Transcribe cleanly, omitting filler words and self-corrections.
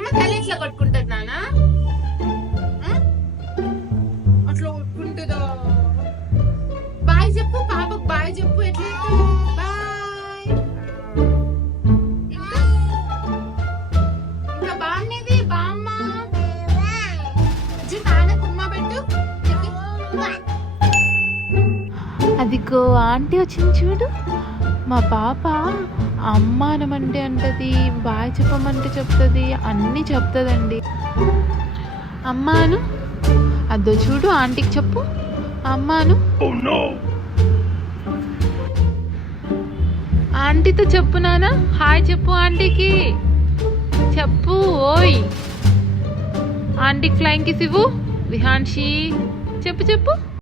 అమ్మ తల ఇట్లా కొట్టుకుంటది నాన్న, అట్లా కొట్టుకుంటుందో. బాయ్ చెప్పు పాపకు, బాయ్ చెప్పు. ఎట్లా బాయ్. ఇంకా బాగున్నది బామ్మ. నాన్నకు ఉమ్మా పెట్టు. అదిగో ఆంటీ వచ్చింది చూడు. మా పాప అమ్మానమంటే అంటది, బాయ్ చెప్పమంటే చెప్తుంది, అన్నీ చెప్తుందండి. అమ్మాను అదో చూడు, ఆంటీకి చెప్పు అమ్మాను. ఆంటీతో చెప్పు నాన్న, హాయ్ చెప్పు ఆంటీకి, చెప్పు ఓయ్. ఆంటీకి ఫ్లయింగ్ కిస్ ఇవ్వు విహాన్షి. చెప్పు చెప్పు.